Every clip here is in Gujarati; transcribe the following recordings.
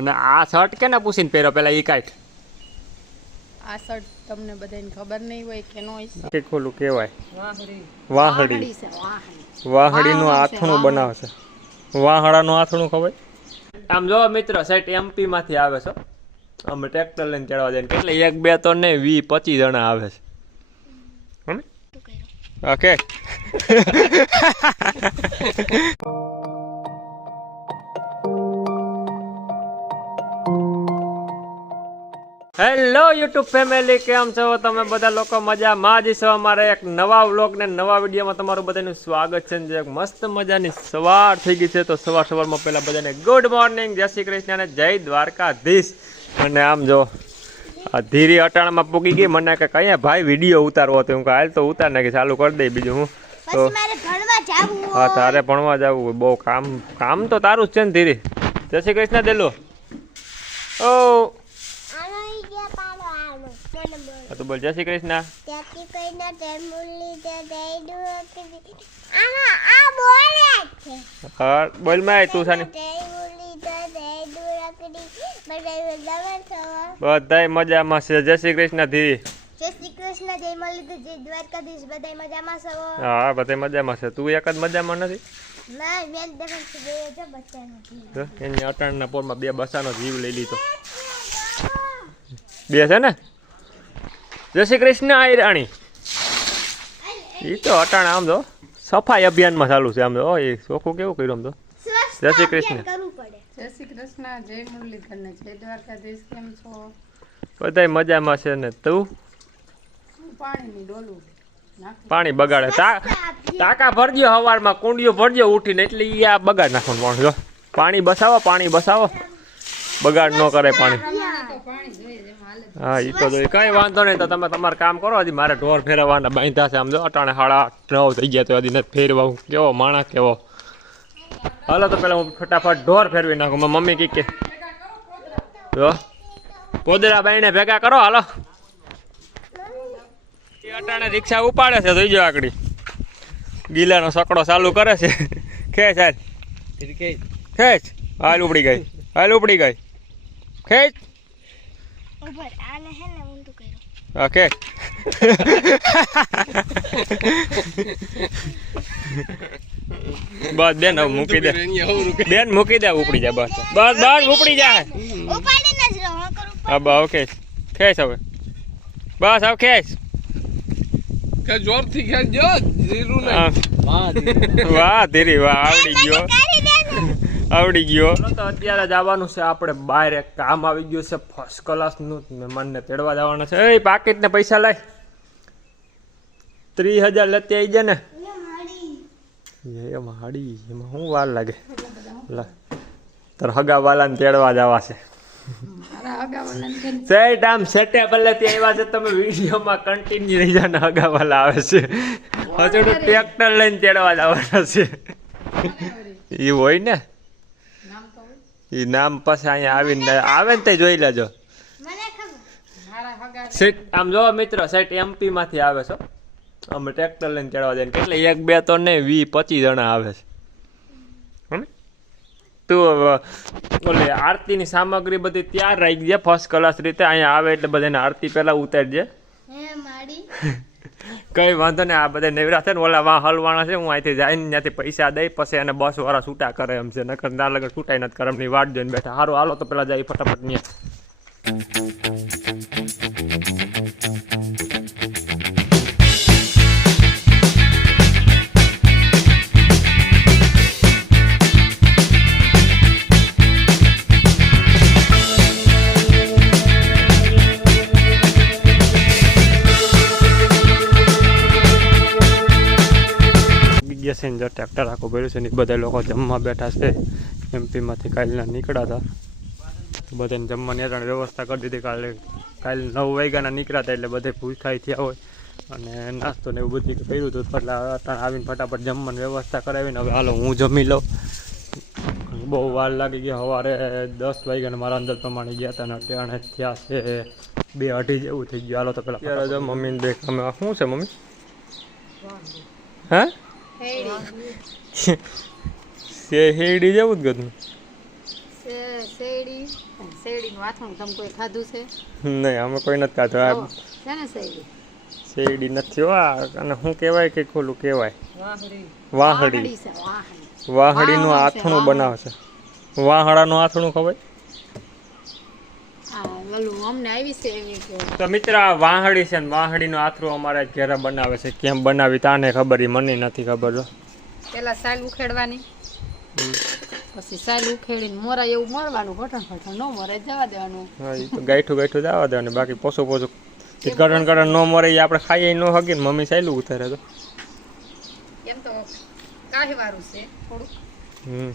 અને આ શર્ટ કેને પૂછીને પહેરો પેલા એ કાઢ આ શર્ટ તમને બધાને ખબર નહીં હોય કેનો હોય કે ખોલું કહેવાય? વાહડી. વાહડી. છે વાહડી. વાહડીનું આથણું. બનાવશે. વાહડાનું આથણું ખબર? આમ જો મિત્ર સેટ એમપી માંથી આવે છે. અમે ટ્રેક્ટર લઈને ચડવા જઈએ એટલે એક બે તો નહીં વી પચીસ જણા આવે છે. હમ? ઓકે હેલો યુટ્યુબ ફેમિલી કેમ છો? તમે બધા લોકો મજામાં જ છો? અમારે એક નવા વ્લોગ ને નવા વિડીયોમાં તમારું બધાનું સ્વાગત છે જે મસ્ત મજાની સવાર થઈ ગઈ છે. તો સવાર સવારમાં પહેલાં બધાને ગુડ મોર્નિંગ જય શ્રી કૃષ્ણ અને જય દ્વારકાધીશ. અને આમ જો આ ધીરી અટાણામાં પૂગી ગઈ. મને કે કયા ભાઈ વીડિયો ઉતારવો હતો. હું હાલ તો ઉતાર નાખી ચાલુ કરી દઈ બીજું હું. તો હા તારે ભણવા જવું બહુ કામ કામ તો તારું જ છે ને ધીરી. જય શ્રી કૃષ્ણ દેલો. ઓ આનો ઈ ગયા પાડો આનો મને બોલ જય શ્રી કૃષ્ણ. જય શ્રી કૃષ્ણ જય મુરલી જય જય આનો આ બોલે છે. હા બોલમાં તું સાની જય બધા દવા થવા બધાય મજામાં છે? જય શ્રી કૃષ્ણ ધીરી જય શ્રી કૃષ્ણ જય મલિક જય દ્વારકાધીશ બધા મજામાં છો? હા બધા મજામાં છે. તું એક જ મજામાં નથી? ના બેન દેખાય છે બે જો બચ્ચાનો એની અટાણના પોરમાં બે બસાનો જીવ લઈ લીધો. બે છે ને? જય શ્રી કૃષ્ણ આઈ રાણી. એ તો અટાણા આમ તો સફાઈ અભિયાનમાં ચાલુ છે આમ તો એ ચોખ્ખું કેવું કર્યું આમ તો? જય શ્રી કૃષ્ણ. જય શ્રી કૃષ્ણ જય મુરલીધર ને જય દ્વારકાધીશ કેમ છો? બધાય મજામાં છે ને તું? પાણીની ડોલું પાણી બગાડે. તાકા ટાંકા ભરજો હવારમાં કુંડીઓ ભરજો ઉઠીને એટલે એ આ બગાડ નાખવાનું. પાણી જો પાણી બસાવો પાણી બસાવો. બગાડ ન કરે પાણી. તો પાણી જોઈએ જેમાં હાલે હા એ તો જોઈએ. કઈ વાંધો નહીં તો તમે તમારે કામ કરો હજી મારે ઢોર ફેરવવાના બાંધ્યા છે. આમ જો અટાણે હાડા નવ થઈ ગયા તો હજી નથી ફેરવા હું કેવો માણસ કેવો? હાલો તો પેલા હું ફટાફટ ઢોર ફેરવી નાખું. મમ્મી કી કે જો. પોદરા બાઈને ભેગા કરો હાલો. એ અટાણે રિક્ષા ઉપાડે છે જોઈજો આકડી ગીલાનો સકડો ચાલુ કરે છે. ખેંચ હાલ. ખેંચ. હાલ ઉપડી ગઈ. હાલ ઉપડી ગઈ. ખેંચ. ઉપર આને હે ને ઊંધું કર્યું. ઓકે. બસ બેન હવે મૂકી દે. બેન મૂકી દે ઉપડી જાય બસ. બસ બસ ઉપડી જ. રહો હું બસ ઓકે. ખેસ હવે. બસ હવે ખેસ કે જોરથી જીરું ને વાહ ધીરી. વાહ આવડી ગયો. કરી દે ને. આવડી ગયો. તો અત્યારે જવાનું છે આપણે બહાર. એક કામ આવી ગયું છે. ફર્સ્ટ ક્લાસનું મહેમાનને તેડવા જવાના છે. એ પાકીટને પૈસા લાય. ત્રીસ હજાર લેતી આવી જાય ને એમાં હાડી એમાં શું વાર લાગે? તાર હગા તેડવા જવા છે. સેટ આમ સેટે પહેલેથી આવ્યા છે. તમે વિડીયોમાં કન્ટિન્યુ રહી જાને હગાવાલા આવે છે. હજુ ટ્રેક્ટર લઈને તેડવા જવાના છે. એ હોય ને. એ નામ પછી અહીંયા આવીને આવે ને તે જોઈ લેજો. મને ખબર. મારા હગા સીટ આમ જો મિત્રો સેટ એમપી માંથી આવે છે. અમે ટ્રેક્ટર લઈને ચડવા જાય એટલે એક બે તો નહીં વી પચીસ જણા આવે છે? તું હવે ઓલી આરતીની સામગ્રી બધી તૈયાર રાખી દે ફર્સ્ટ ક્લાસ રીતે. અહીંયા આવે એટલે બધાને આરતી પહેલાં ઉતારજે. કઈ વાંધો નહીં, આ બધા નેવરા છે ને, ઓલા વાં હલવાના છે, હું અહીંથી જઈને ત્યાંથી પૈસા દઈ, પછી એને બસ વાળા છૂટા કરે એમ છે. નકર ના લગર છૂટાઈ નથી કરે એમની વાટ જોઈને બેઠા. સારું હાલો તો પેલા જાય ફટાફટ ન્યા. જો ટ્રેક્ટર આખું ભર્યું છે ને બધા લોકો જમવા બેઠા છે. એમપીમાંથી કાલના નીકળ્યા હતા બધાને જમવાની અટાણે વ્યવસ્થા કરી દીધી. કાલે કાલે નવ વાગ્યાના નીકળ્યા હતા એટલે બધે ભૂખાઈ થયા હોય. અને નાસ્તો ને એવું બધું કર્યું હતું. એટલે અટાણે આવીને ફટાફટ જમવાની વ્યવસ્થા કરાવીને હવે હાલો હું જમી લઉં. બહુ વાર લાગી ગઈ સવારે દસ વાગ્યાને મારા અંદર પ્રમાણે ગયા હતા અને અટાણે થયા છે બે અઢી જેવું થઈ ગયું. હાલો તો પેલા મમ્મીને દેખ અમે શું છે મમ્મી? હા? હેડી જેવું જ ગતું શેરડી. શેરડીનું આથણું તમે કોઈ ખાધું છે? નહીં અમે કોઈ નથી ખાધું. આ છે ને શેરડી? શેરડી નથી હો અને શું કહેવાય કે ખોલું કહેવાય? વાહડી. વાહડી. વાહડીનું આથણું. બનાવશે વાહડાનું આથણું ખબર આ ઓલું અમને આવી છે એવી કે તો. મિત્ર આ વાહડી છે ને વાહડીનો આથરો અમારે ઘેરે બનાવે છે. કેમ બનાવી તાને ખબર મને નથી ખબર. જો પેલા સાલ ઉખેડવાની. પછી સાલ ઉખેડીને મોરા એવું મળવાનું ઘટણ ઘટણ ન મરે જવા દેવાનું. હા ઈ તો ગાયઠું ગાયઠું જવા દેવાનું. બાકી પોસું પોસું કરણ કરણ ન મરે એ આપણે ખાઈએ ન હગી ને મમ્મી સાયલું ઉતારે તો. એમ તો કાહી વાળું છે થોડુંક. હમ.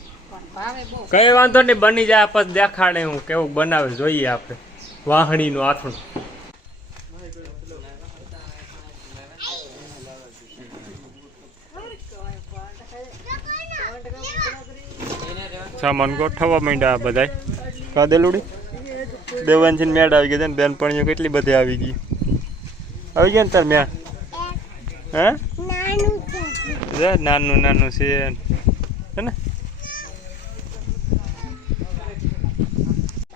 કઈ વાંધો નહીં બની જાય પછી દેખાડે હું કેવું બનાવે જોઈએ આપણે વાહડીનું આથણું. સામાન ગોઠવવા માંડ્યા બધા કા દેલુડી દેવાનજી મેડ આવી ગઈ છે ને બેનપણીઓ કેટલી બધી આવી ગઈ. આવી ગયા ને તાર મેં હે? નાનું નાનું નાનું છે. હે ને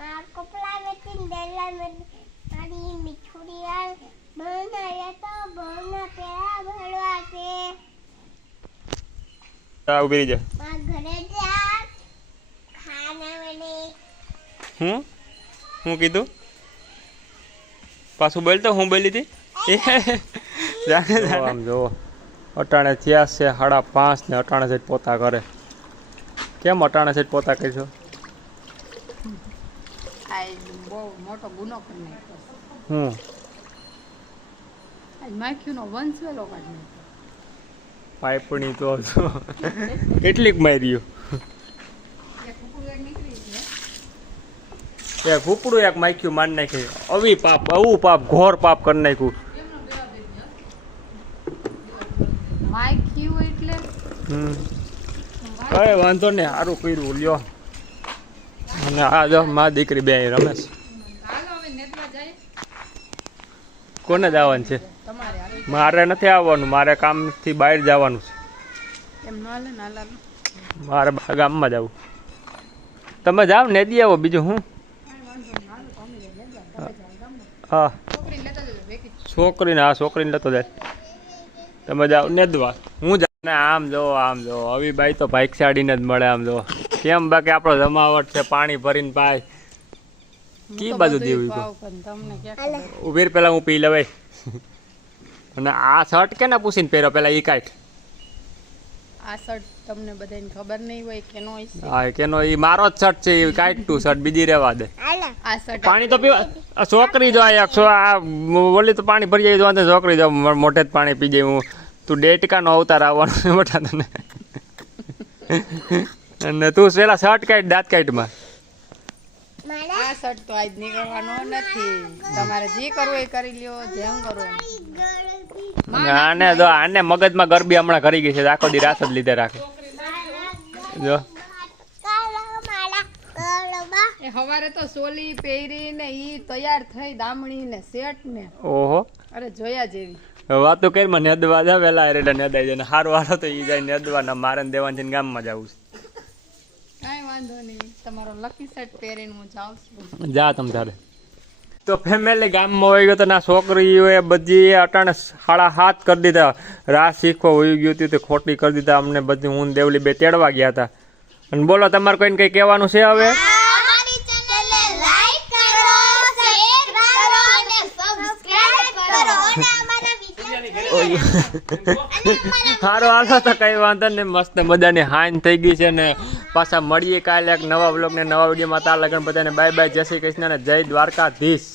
આ કપડા વેચીને ડેલા મારી મીઠુડી આ તો બહુના પેલા ભરવા છે. આ ઊભી જા આ ઘરે જા. ખાના બને હું હું કીધું? પાછું બોલતો હું બોલી હતી? આમ જુઓ. અટાણે થયા છે સાડા પાંચ ને અટાણે છે પોતા કરે કેમ અટાણે સેટ પોતા કહીશો? બહુ મોટો ગુનો કરી નાખ્યો. આજ માખ્યુંનો વંશ વેલો કાઢી નાખ્યો. પાઇપણી તો. કેટલીક માર્યું? એ ઘૂપડું એક માખ્યું માન નાખ્યું અવી પાપ આવું પાપ ઘોર પાપ કરી નાખ્યું. માખ્યું એટલે હમ. કઈ વાંધો નહીં સારું કર્યું લ્યો. અને આ જો મા દીકરી બે રમેશ નેતવા કોને જવાનું છે? મારે નથી આવવાનું મારે કામથી બહાર જવાનું છે. મારે ગામમાં જવું તમે જાઓ ને દી આવો બીજું હું? હા. છોકરીને હા છોકરીને લેતો જાય. તમે જાઓ નેદવા. હું જાઉં ને આમ જો આમ જો. આવી બાઈ તો ભાઈક સાડીને જ મળે આમ જો. કેમ બાકી આપણો જમાવટ છે પાણી ભરીને પાય કી બાજુ દેવું પાવ પણ તમને ક્યાં ખબર? ઊભી રહે પેલા હું પી લેવાય અને આ શર્ટ કેને પૂછીને પહેરો પેલા ઈ કાઢ આ શર્ટ તમને બધાને ખબર નહીં હોય કેનો હા કેનો ઈ મારો જ શર્ટ છે ઈ કાઢ તું શર્ટ બીજી રહેવા દે. આ શર્ટ પાણી તો પીવા છોકરી જો આ આ બોલી તો પાણી ભરી જાય તો છોકરી જો મોઢે જ પાણી પી જાય. હું તું ડેટકાનો અવતાર આવવાનો છે મોટા તને. અને તું પેલા શર્ટ કાઢ દાંત કાઢમાં. મારા? આ શર્ટ તો આજ નીકળવાનો નથી. તમારે જે કરવું એ કરી લ્યો જેમ કરો આને જો આને મગજમાં ગરબી હમણાં કરી ગઈ છે આખો દી રાત જ લીધે રાખે. જો. હવારે તો સોલી પહેરી ને ઈ તૈયાર થઈ દામણી ને સેટ ને ઓહો. અરે જોયા જેવી. વાતો કરી મને નેદવા જા વેલા એટલે નદાઈ જાય હારો હારો તો ઈ જાય નદવાના ને મારે દેવાન છે ગામમાં જવું કાંઈ વાંધો નહીં. તમારો લકી સેટ પહેરીને હું જાઉં છું. જા તમ તારે તો ફેમિલી ગામમાં વહી ગયો તો ના છોકરીઓએ બધી અટાણે સાડા હાથ કરી દીધા. રાહ શીખવા વહી ગયું હતું તે ખોટી કરી દીધા. અમને બધી હું દેવલી બે તેડવા ગયા હતા. અને બોલો તમારે કોઈને કંઈ કહેવાનું છે હવે? અમારી ચેનલને લાઈક કરો શેર કરો અને સબસ્ક્રાઇબ કરો. અને અમારા વિડિયો સારું હાલો તો કઈ વાંધો નહીં. મસ્ત મજાની હાન થઈ ગઈ છે ને પાછા મળીએ કાલે એક નવા બ્લોગ ને નવા વિડીયોમાં. તાર લગન બધાને બાય બાય જય શ્રી કૃષ્ણ અને જય દ્વારકાધીશ.